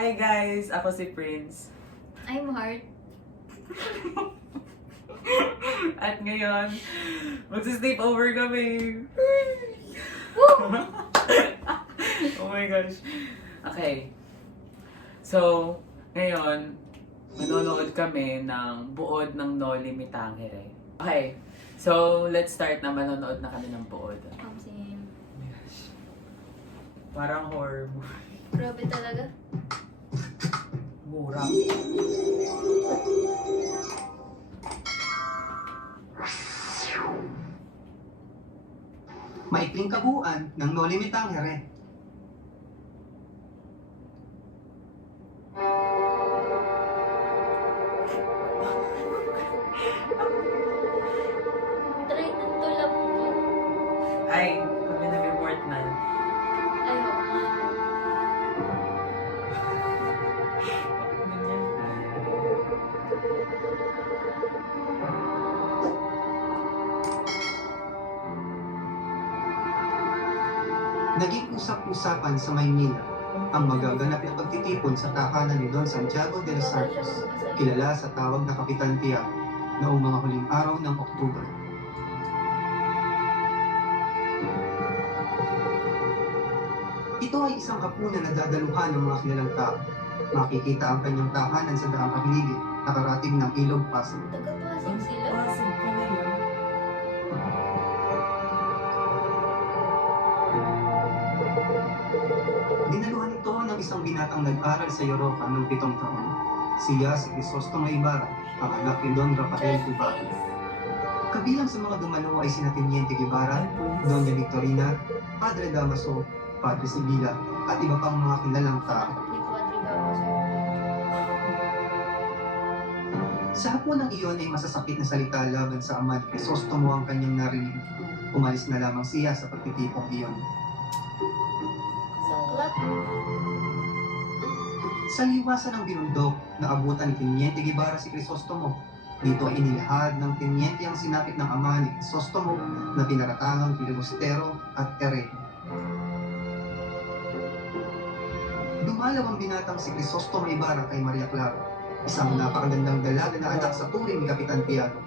Hi guys! Ako si Prince. I'm Heart. At ngayon, magsi-sleep over kami. Woo! Oh my gosh. Okay. So, ngayon, manonood kami ng buod ng Noli Me Tangere. Okay. So, let's start na manonood na kami ng buod. Same. Gosh. Parang horror movie. Grabe talaga. Mura. Maikling kabuuan ng Noli Me Tangere. Try na tulak ko. Ay, kami nag-report na. Ayoko nga. Bakit ganyan? Naging usap-usapan sa Maynila ang magaganap na pagtitipon sa tahanan ni Don Santiago de los Santos, kilala sa tawag na Kapitan Tiago, noong mga huling araw ng Oktubre. Ito ay isang hapunan na dadaluhan ng mga kilalang tao. Makikita ang kanyang tahanan sa daang kahiligid, nakarating ng Ilog Pasig. Taga-Pasig sila. Pasig pala yun. Dinaluhan ito ng isang binatang nag-aral sa Europa ng 7 taon. Siya si Crisostomo Ibarra, ang anak ni Don Rafael Ibarra. Kabilang sa mga dumalo ay sina Teniente Guevara, Doña Victorina, Padre Damaso, Padre Sibila, at iba pang mga kilalang tao. Ni Padre Damaso. Sa hapon ng iyon ay masasakit na salita laban sa ama ni Crisostomo ang kanyang narinig. Umalis na lamang siya sa pagtitipong iyon. Saklap. Sa liwasan ng binundok, naabutan ni Teniente Guevara si Crisostomo. Dito ay inilahad ng Teniente ang sinapit ng ama ni Crisostomo na pinaratangang filibustero at ere. Dumalaw ang binatang si Crisostomo Ibarra kay Maria Clara, isang napakagandang dalaga na anak sa turing ni Kapitan Tiago.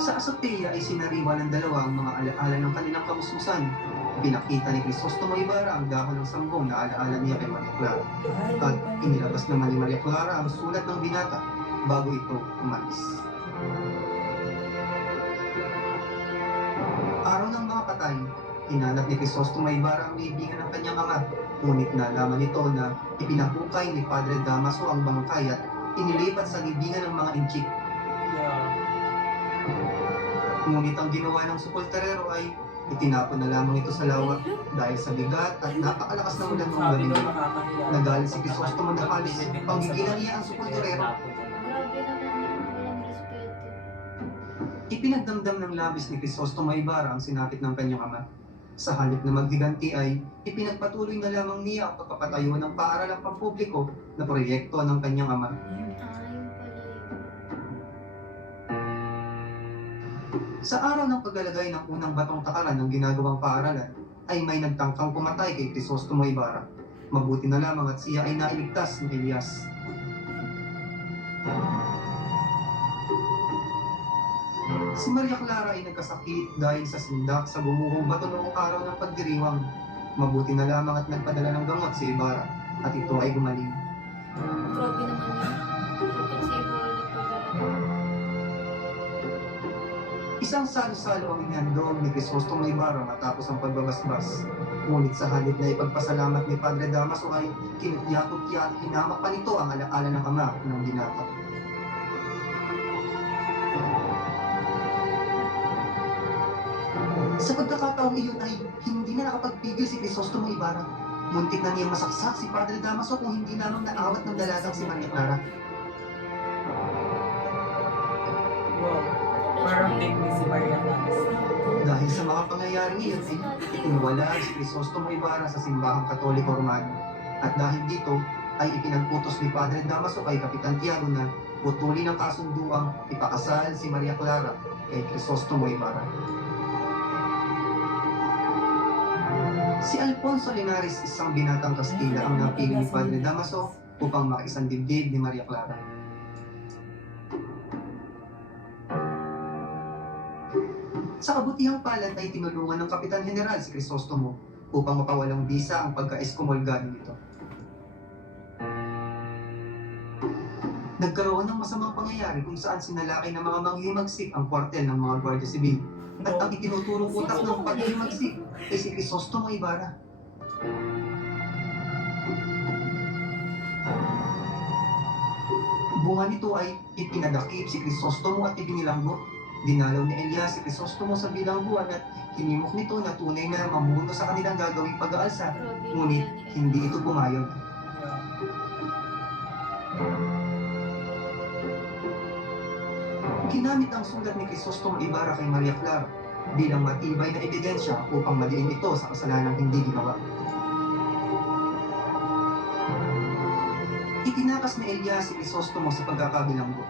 Sa azotea ay sinariwa ng dalawa ang mga alaala ng kanilang kamusmusan. Pinakita ni Crisostomo Ibarra ang dahon ng sanggong na alaala niya kay Maria Clara. At inilabas naman ni Maria Clara ang sulat ng binata bago ito umalis. Araw ng mga patay, hinanap ni Crisostomo Ibarra ang kaibigan ng kanyang ama. Ngunit nalaman nito na ipinahukay ni Padre Damaso ang bangkay at inilipat sa libingan ng mga inchik. Yeah. Ngunit ang ginawa ng supolterero ay itinapon na lamang ito sa lawa dahil sa bigat at napakalakas na ulan ng Sabi gabi. ko nakakahiya. Nagalit si Crisostomo na halos panggigilan niya ang supolterero. Grabe naman yun. Walang respeto. Ipinagdamdam ng labis ni Crisostomo Ibarra ang sinapit ng kanyang ama. Sa halip na maghiganti ay ipinagpatuloy na lamang niya ang pagpapatayo ng paaralang pampubliko na proyekto ng kanyang ama. Yun pala yun. Sa araw ng paglalagay ng unang batong takaran ng ginagawang paaralan, ay may nagtangkang pumatay kay Crisostomo Ibarra. Mabuti na lamang at siya ay nailigtas ni Elias. Si Maria Clara ay nagkasakit dahil sa sindak sa gumuhong bato noong araw ng pagdiriwang. Mabuti na lamang at nagpadala ng gamot si Ibarra at ito ay gumaling. Grabe naman yun. Kapit siguro nagpadala. Isang salo-salo ang inihando ni Crisostomo Ibarra matapos ang pagbabasbas. Ngunit sa halip na ipagpasalamat ni Padre Damaso ay kinutyakot at hinamak pa nito ang alaala ng ama ng binata. Sa pagkakataong iyon ay hindi na nakapagpigil si Crisostomo Ibarra. Muntik na niyang masaksak si Padre Damaso kung hindi lamang naawat ng dalagang si Maria Clara. Wow. Parang big ni si Maria Clara. Dahil sa mga pangyayaring iyon ay itinwala si Crisostomo Ibarra sa simbahang Katoliko Romano. At dahil dito ay ipinagputos ni Padre Damaso kay Kapitan Tiago na putulin ang kasunduang ipakasal si Maria Clara kay Crisostomo Ibarra. Si Alfonso Linares, isang binatang Kastila ang napili ni Padre Damaso upang makisandibdib ni Maria Clara. Sa kabutihang palad ay tinulungan ng Kapitan General si Crisostomo upang mapawalang bisa ang pagka-eskomulgado nito. Nagkaroon ng masamang pangyayari kung saan sinalakay ng mga manghihimagsik ang kwartel ng mga Guardia Civil. At ang itinuturong utak ng paghihimagsik ay si Crisostomo Ibarra. Bunga nito ay ipinadakip si Crisostomo at ibinilanggo. Dinalaw ni Elias si Crisostomo sa bilangguan at hinimok nito na tunay na mamuno sa kanilang gagawing pag-aalsa. Grabe Ngunit yan eh. hindi ito pumayag. Ginamit ang sulat ni Crisostomo Ibarra kay Maria Clara bilang matibay na ebidensya upang madiin ito sa kasalanang hindi ginawa. Itinakas ni Elias si Crisostomo sa pagkakabilanggo.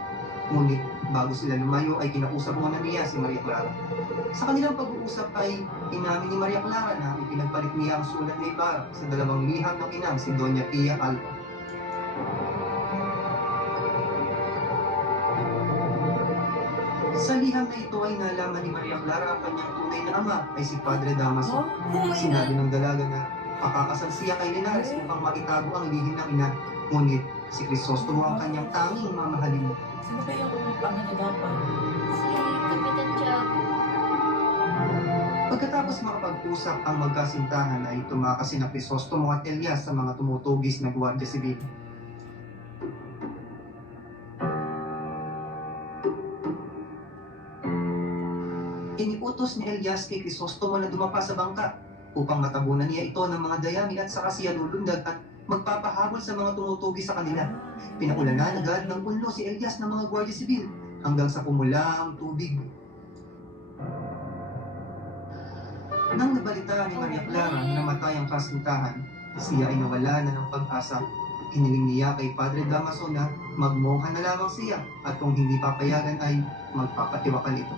Ngunit bago sila lumayo ay kinausap muna niya si Maria Clara. Sa kanilang pag-uusap ay inamin ni Maria Clara na ipinagpalit niya ang sulat ni Ibarra sa dalawang liham ng inang si Doña Pia Alba. Sa liham na ito ay nalaman ni Maria Clara ang kanyang tunay na ama ay si Padre Damaso. Sinabi ng dalaga na pakakasal siya kay Linares upang maitago ang lihim ng ina. Ngunit si Crisostomo ang kanyang tanging mamahalin. Sino ba yung ama ni Dapat? Si Kapitan Tiago. Pagkatapos makapag-usap ang magkasintahan ay tumakas sina Crisostomo at Elias sa mga tumutugis na Guardia Civil. Iniutos ni Elias kay Crisostomo na dumapa sa bangka upang matabunan niya ito ng mga dayami at saka siya lulundag at magpapahabol sa mga tumutugis sa kanila. Pinaulanan agad ng punlo si Elias ng mga Guardia Civil hanggang sa pumula ang tubig. Nang nabalita ni Maria Clara na namatay ang kasintahan, siya ay nawala na ng pag-asa. Hiniling niya kay Padre Damaso na magmongha na lamang siya at kung hindi papayagan ay magpapatiwakal ito.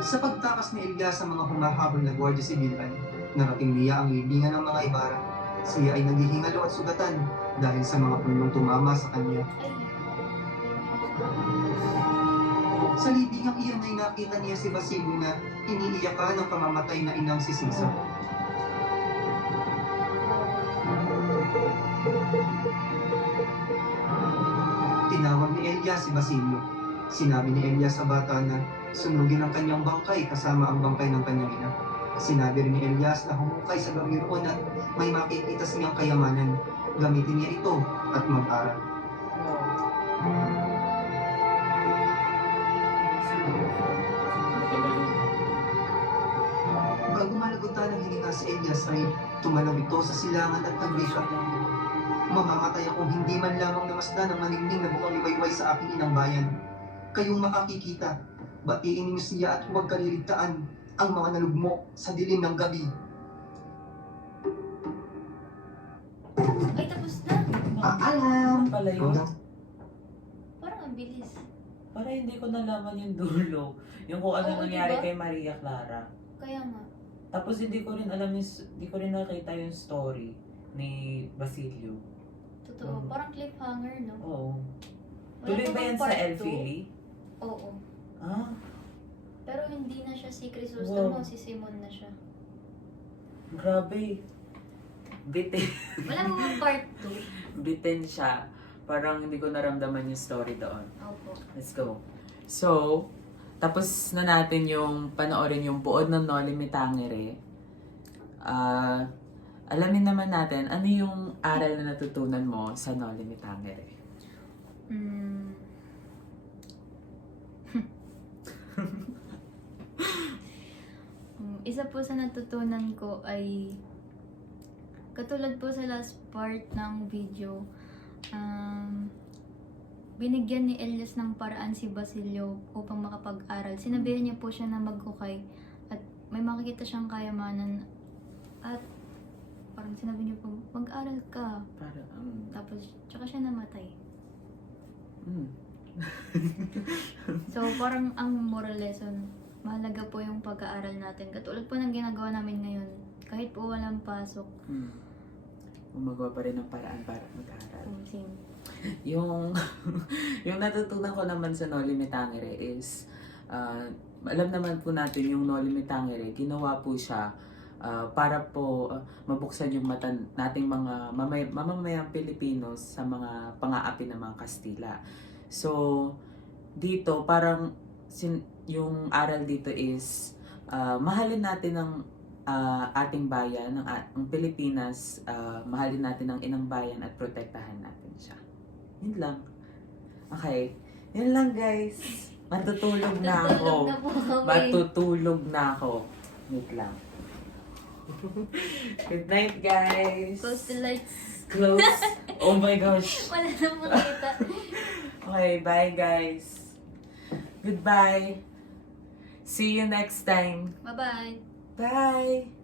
Sa pagtakas ni Elias sa mga humahabol na Guardia Civil ay narating niya ang libingan ng mga Ibarra. Siya ay naghihingalo at sugatan dahil sa mga punong tumama sa kanya. Sa libingang iyon ay nakita niya si Basilio na iniiyakan ng pamamatay na inang si Sisa. Tinawag ni Elias si Basilio. Sinabi ni Elias sa bata na sunugin ang kanyang bangkay kasama ang bangkay ng kanyang ina. Sinabi rin ni Elias na humukay sa gabi roon at may makikita siyang kayamanan. Gamitin niya ito at mag-aral. Bago malagutan ang hininga si Elias ay tumalaw ito sa silangan at nagbika. Mamamatay akong hindi man lamang namasdan ang maningning na bukang liwayway sa aking inang bayan. Kayong makakikita, batiin niyo siya at huwag kaliligtaan ang mga nalugmok sa dilim ng gabi. Ay, tapos na. Paalam! Pala yun. Parang ang bilis. Para hindi ko nalaman yung dulo. Yung kung ano Oo, nangyari diba? kay Maria Clara. Kaya nga. Tapos hindi ko rin alam hindi ko rin nakita yung story ni Basilio. Totoo. Parang cliffhanger, no? Oo. Wala Tuloy pa ba bang yan sa part El two? Fili? Oo. Ah, Pero hindi na siya si Crisostomo, Wow. si Simon na siya. grabe. Bitin. Wala pa bang part 2? Bitin siya. Parang hindi ko naramdaman yung story doon. Opo. Let's go. So, tapos na natin yung panoorin yung buod ng Noli Me Tangere. Alamin naman natin, ano yung aral na natutunan mo sa Noli Me Tangere? Isa po sa natutunan ko ay katulad po sa last part ng video, binigyan ni Elias ng paraan si Basilio upang makapag-aral. Sinabihan niya po siya na maghukay at may makikita siyang kayamanan at parang sinabi niya po, mag-aral ka. Para, Tapos, tsaka siya namatay. So, parang ang moral lesson, mahalaga po yung pag-aaral natin. Katulad po ng ginagawa namin ngayon, kahit po walang pasok. Gumagawa pa rin ng paraan para mag-aral. Same. Yung yung natutunan ko naman sa Noli Me Tangere is alam naman po natin yung Noli Me Tangere, ginawa po siya para po mabuksan yung mata nating mga mamamayang Pilipino sa mga pang-aapi ng mga Kastila. So dito parang yung aral dito is mahalin natin ang ating bayan, ang Pilipinas, mahalin natin ang inang bayan at protektahan natin siya. Yun lang. Okay. Yun lang guys. Matutulog na ako. Tutulog na po kami. Matutulog na ako. Wait lang. Good night guys. Close the lights. Close. Oh my gosh. Wala na makita. Okay, bye guys. Goodbye. See you next time. Bye-bye. Bye.